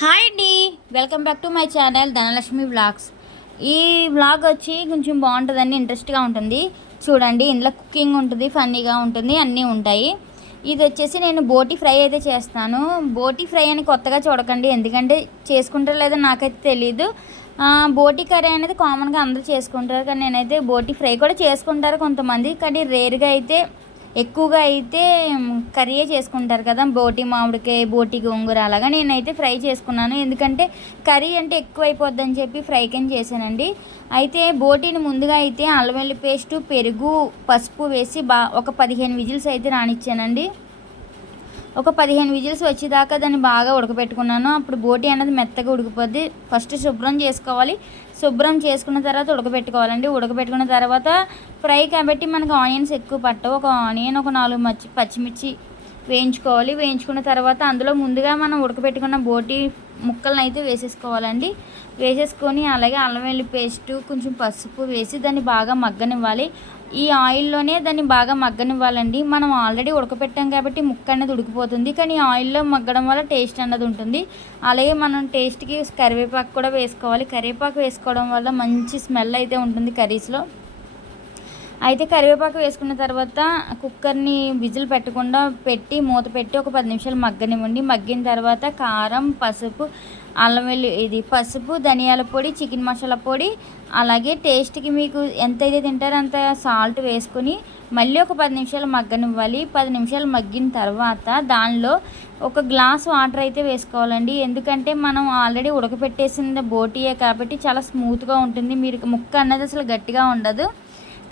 Hi అండి, welcome back to my channel Dhanalakshmi vlogs. ఈ vlog వచ్చి కొంచెం బాగుంటుందండి, ఇంట్రెస్ట్గా ఉంటుంది. చూడండి, ఇందులో కుకింగ్ ఉంటుంది, ఫన్నీగా ఉంటుంది, అన్నీ ఉంటాయి. ఇది వచ్చేసి నేను బోటి ఫ్రై అయితే చేస్తాను. బోటి ఫ్రై అని కొత్తగా చూడకండి, ఎందుకంటే చేసుకుంటారో లేదో నాకైతే తెలీదు. బోటి కర్రీ అనేది కామన్గా అందరూ చేసుకుంటారు, కానీ నేనైతే బోటి ఫ్రై కూడా చేసుకుంటారు కొంతమంది, కానీ రేర్గా అయితే ఎక్కువగా అయితే కర్రీయే చేసుకుంటారు కదా, బోటి మామిడికాయ, బోటి గోంగూర. అలాగా నేనైతే ఫ్రై చేసుకున్నాను, ఎందుకంటే కర్రీ అంటే ఎక్కువ అయిపోద్దని చెప్పి ఫ్రైకని చేశానండి. అయితే బోటీని ముందుగా అయితే అల్లం వెల్లుల్లి పేస్టు, పెరుగు, పసుపు వేసి ఒక 15 విజిల్స్ అయితే రానిచ్చానండి. ఒక 15 విజిల్స్ వచ్చేదాకా దాన్ని బాగా ఉడకబెట్టుకున్నాను. అప్పుడు బోటీ అనేది మెత్తగా ఉడికిపోద్ది. ఫస్ట్ శుభ్రం చేసుకోవాలి. శుభ్రం చేసుకున్న తర్వాత ఉడకబెట్టుకోవాలండి. ఉడకబెట్టుకున్న తర్వాత ఫ్రై కాబట్టి మనకు ఆనియన్స్ ఎక్కువ పట్టవు. ఒక ఆనియన్, ఒక 4 పచ్చిమిర్చి వేయించుకోవాలి. వేయించుకున్న తర్వాత అందులో ముందుగా మనం ఉడకబెట్టుకున్న బోటీ ముక్కలను అయితే వేసేసుకోవాలండి. వేసేసుకొని అలాగే అల్లం వెల్లుల్లి పేస్టు, కొంచెం పసుపు వేసి దాన్ని బాగా మగ్గనివ్వాలి. ఈ ఆయిల్లోనే దాన్ని బాగా మగ్గనివ్వాలండి. మనం ఆల్రెడీ ఉడకపెట్టాం కాబట్టి ముక్క అనేది ఉడికిపోతుంది, కానీ ఆయిల్లో మగ్గడం వల్ల టేస్ట్ అన్నది ఉంటుంది. అలాగే మనం టేస్ట్కి కరివేపాకు కూడా వేసుకోవాలి. కరివేపాకు వేసుకోవడం వల్ల మంచి స్మెల్ అయితే ఉంటుంది కర్రీస్లో. అయితే కరివేపాకు వేసుకున్న తర్వాత కుక్కర్ని విజిల్ పెట్టకుండా పెట్టి మూత పెట్టి ఒక 10 నిమిషాలు మగ్గనివ్వండి. మగ్గిన తర్వాత కారం, పసుపు, అల్లం వెల్లుల్లి పసుపు, ధనియాల పొడి, చికెన్ మసాలా పొడి, అలాగే టేస్ట్కి మీకు ఎంతైతే తింటారో అంత సాల్ట్ వేసుకొని మళ్ళీ ఒక 10 నిమిషాలు మగ్గనివ్వాలి. 10 నిమిషాలు మగ్గిన తర్వాత దానిలో ఒక గ్లాస్ వాటర్ అయితే వేసుకోవాలండి. ఎందుకంటే మనం ఆల్రెడీ ఉడకపెట్టేసిన బోటీయే కాబట్టి చాలా స్మూత్గా ఉంటుంది. మీరు ముక్క అన్నది అసలు గట్టిగా ఉండదు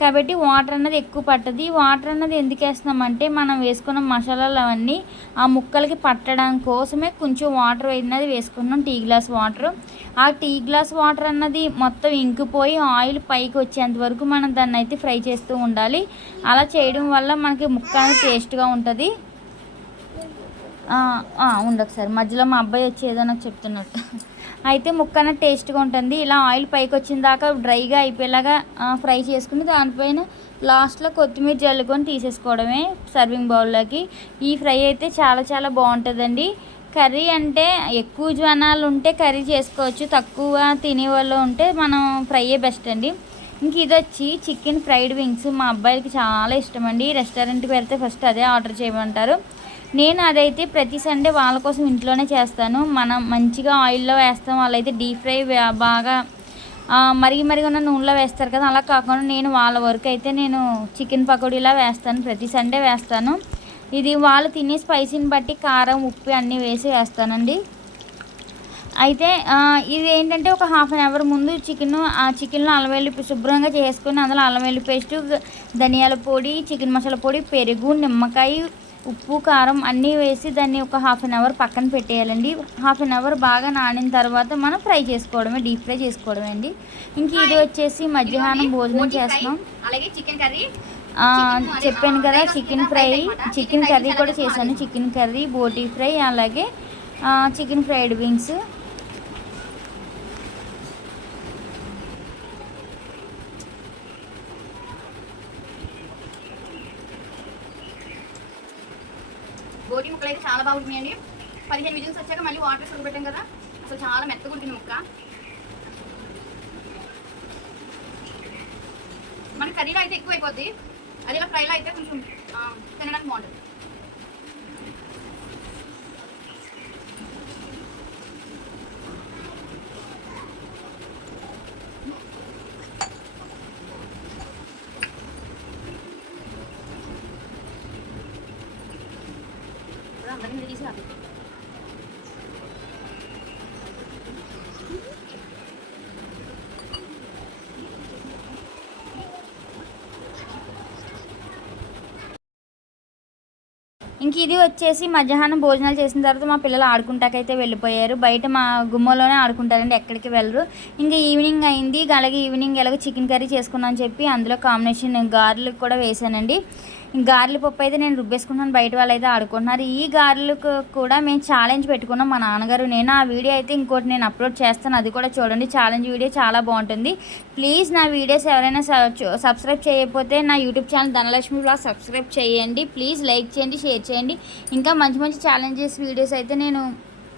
కాబట్టి వాటర్ అన్నది ఎక్కువ పట్టదు. వాటర్ అన్నది ఎందుకు వేస్తున్నామంటే మనం వేసుకున్న మసాలాలు అవన్నీ ఆ ముక్కలకి పట్టడం కోసమే కొంచెం వాటర్ అన్నది వేసుకున్నాం, టీ గ్లాస్ వాటర్. ఆ టీ గ్లాస్ వాటర్ అన్నది మొత్తం ఇంకిపోయి ఆయిల్ పైకి వచ్చేంత వరకు మనం దాన్ని అయితే ఫ్రై చేస్తూ ఉండాలి. అలా చేయడం వల్ల మనకి ముక్క అనేది టేస్ట్గా ఉంటుంది. ఉండొకసారి మధ్యలో మా అబ్బాయి వచ్చి ఏదో నాకు చెప్తున్నట్టు. అయితే ముక్కన టేస్ట్గా ఉంటుంది. ఇలా ఆయిల్ పైకి వచ్చిన దాకా డ్రైగా అయిపోయేలాగా ఫ్రై చేసుకుని దానిపైన లాస్ట్లో కొత్తిమీర జల్లుకొని తీసేసుకోవడమే సర్వింగ్ బౌల్లోకి. ఈ ఫ్రై అయితే చాలా చాలా బాగుంటుందండి. కర్రీ అంటే ఎక్కువ జనాలు ఉంటే కర్రీ చేసుకోవచ్చు, తక్కువ తినేవాళ్ళు ఉంటే మనం ఫ్రైయే బెస్ట్ అండి. ఇంక ఇది వచ్చి చికెన్ ఫ్రైడ్ వింగ్స్. మా అబ్బాయికి చాలా ఇష్టం అండి. రెస్టారెంట్కి వెళ్తే ఫస్ట్ అదే ఆర్డర్ చేయమంటారు. నేను అదైతే ప్రతి సండే వాళ్ళ కోసం ఇంట్లోనే చేస్తాను. మనం మంచిగా ఆయిల్లో వేస్తాం, వాళ్ళైతే డీప్ ఫ్రై బాగా మరిగి ఉన్న నూనెలో వేస్తారు కదా, అలా కాకుండా నేను వాళ్ళ వరకు అయితే నేను చికెన్ పకోడీలా వేస్తాను. ప్రతి సండే వేస్తాను. ఇది వాళ్ళు తినే స్పైసీని బట్టి కారం, ఉప్పు అన్నీ వేసి వేస్తానండి. అయితే ఇది ఏంటంటే ఒక హాఫ్ అన్ అవర్ ముందు చికెన్లో అల్లం వెల్లుల్లి శుభ్రంగా చేసుకొని అందులో అల్లం వెల్లుల్లి పేస్టు, ధనియాల పొడి, చికెన్ మసాలా పొడి, పెరుగు, నిమ్మకాయ, ఉప్పు, కారం అన్నీ వేసి దాన్ని ఒక హాఫ్ అన్ అవర్ పక్కన పెట్టేయాలండి. హాఫ్ అన్ అవర్ బాగా నానిన తర్వాత మనం ఫ్రై చేసుకోవడమే, డీప్ ఫ్రై చేసుకోవడమే అండి. ఇంక ఇది వచ్చేసి మధ్యాహ్నం భోజనం చేస్తాం. అలాగే చికెన్ కర్రీ చెప్పాను కదా, చికెన్ కర్రీ కూడా చేశాను. చికెన్ కర్రీ, బోటీ ఫ్రై, అలాగే చికెన్ ఫ్రైడ్ వింగ్స్. బోటి ముక్కలు అయితే చాలా బాగుంటున్నాయండి. 15 విజిల్స్ వచ్చాక మళ్ళీ వాటర్ సులు పెట్టాం కదా, అసలు చాలా మెత్తగా ఉంటుంది ముక్క. మన కర్రీలో అయితే ఎక్కువ అయిపోద్ది, అది ఇలా ఫ్రైలో అయితే కొంచెం తినడానికి బాగుంటుంది. అందరినీ తీసి ఇంక ఇది వచ్చేసి మధ్యాహ్నం భోజనాలు చేసిన తర్వాత మా పిల్లలు ఆడుకుంటాకైతే వెళ్ళిపోయారు. బయట మా గుమ్మలోనే ఆడుకుంటారండి, ఎక్కడికి వెళ్ళరు. ఇంకా ఈవినింగ్ అయింది. అలాగే ఈవినింగ్ ఎలాగో చికెన్ కర్రీ చేసుకున్నాను చెప్పి అందులో కాంబినేషన్ గారెలు కూడా వేసానండి. గారెల పప్పు అయితే నేను రుబ్బేసుకున్నాను, బయట వాళ్ళు అయితే ఆడుకుంటున్నారు. ఈ గారెలకు కూడా మేము ఛాలెంజ్ పెట్టుకున్నాం, మా నాన్నగారు నేను. ఆ వీడియో అయితే ఇంకోటి నేను అప్లోడ్ చేస్తాను, అది కూడా చూడండి. ఛాలెంజ్ వీడియో చాలా బాగుంటుంది. ప్లీజ్ నా వీడియోస్ ఎవరైనా సబ్స్క్రైబ్ చేయకపోతే నా YouTube channel Dhanalakshmi vlog subscribe చేయండి. ప్లీజ్ లైక్ చేయండి, షేర్ చేయండి. ఇంకా మంచి మంచి ఛాలెంజెస్ వీడియోస్ అయితే నేను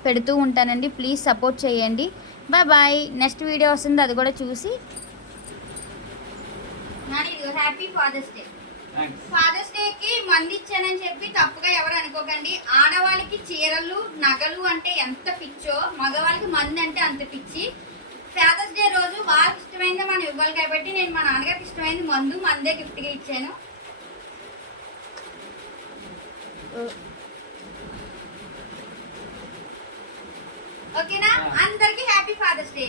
పెడుతూ ఉంటానండి. ప్లీజ్ సపోర్ట్ చేయండి. బాయ్. నెక్స్ట్ వీడియో వస్తుంది, అది కూడా చూసి. Happy fathers day. ఫాదర్స్ డేకి మంది ఇచ్చానని చెప్పి తప్పుగా ఎవరు అనుకోకండి. ఆడవాళ్ళకి చీరలు నగలు అంటే ఎంత పిచ్చో, మగవాళ్ళకి మంది అంటే అంత పిచ్చి. ఫాదర్స్ డే రోజు వాళ్ళకి ఇష్టమైంది మనం ఇవ్వాలి కాబట్టి నేను మా నాన్నగారికి ఇష్టమైంది మందే గిఫ్ట్గా ఇచ్చాను. ఓకేనా? అందరికీ హ్యాపీ ఫాదర్స్ డే.